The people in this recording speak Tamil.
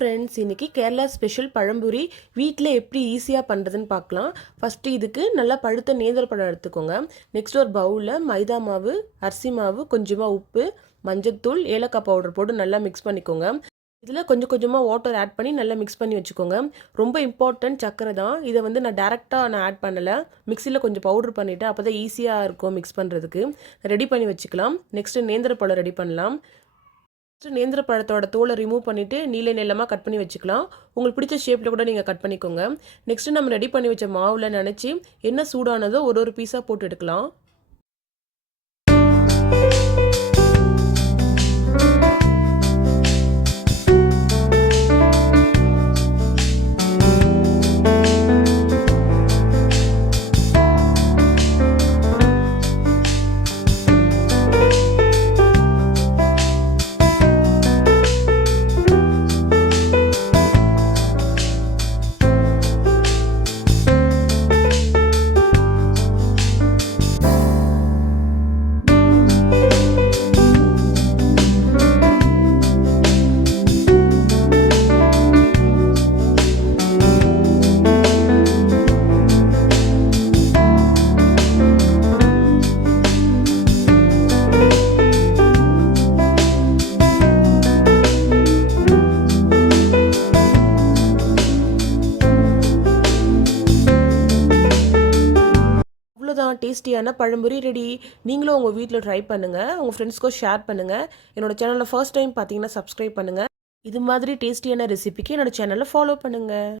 ஃப்ரெண்ட்ஸ், இன்னைக்கு கேரளா ஸ்பெஷல் பழம்புரி வீட்டில் எப்படி ஈஸியாக பண்ணுறதுன்னு பார்க்கலாம். ஃபஸ்ட்டு இதுக்கு நல்லா பழுத்த நேந்திர பழம் எடுத்துக்கோங்க. நெக்ஸ்ட் ஒரு பவுலில் மைதா மாவு, அரிசி மாவு, கொஞ்சமாக உப்பு, மஞ்சத்தூள், ஏலக்காய் பவுடர் போட்டு நல்லா மிக்ஸ் பண்ணிக்கோங்க. இதில் கொஞ்சம் கொஞ்சமாக வாட்டர் ஆட் பண்ணி நல்லா மிக்ஸ் பண்ணி வச்சுக்கோங்க. ரொம்ப இம்பார்ட்டன்ட் சக்கரை தான். இதை நான் டைரெக்டாக ஆட் பண்ணலை, மிக்சியில் கொஞ்சம் பவுடர் பண்ணிவிட்டு அப்போ தான் ஈஸியாக இருக்கும் மிக்ஸ் பண்ணுறதுக்கு. ரெடி பண்ணி வச்சுக்கலாம். நெக்ஸ்ட்டு நேந்திர பழம் ரெடி பண்ணலாம். நேந்திர பழத்தோட தோலை ரிமூவ் பண்ணிவிட்டு நீளமாக கட் பண்ணி வச்சுக்கலாம். உங்களுக்கு பிடிச்ச ஷேப்பில் கூட நீங்கள் கட் பண்ணிக்கோங்க. நெக்ஸ்ட்டு நம்ம ரெடி பண்ணி வச்ச மாவில் நினச்சி என்ன சூடானதோ ஒரு பீஸாக போட்டு எடுக்கலாம். அவ்வளோதான், டேஸ்டியான பழம்புரி ரெடி. நீங்களும் உங்கள் வீட்டில் ட்ரை பண்ணுங்கள். உங்கள் ஃப்ரெண்ட்ஸ்க்கும் ஷேர் பண்ணுங்கள். என்னோட சேனலில் ஃபர்ஸ்ட் டைம் பார்த்தீங்கன்னா சப்ஸ்கிரைப் பண்ணுங்கள். இது மாதிரி டேஸ்டியான ரெசிபிக்கு என்னோட சேனலை ஃபாலோ பண்ணுங்கள்.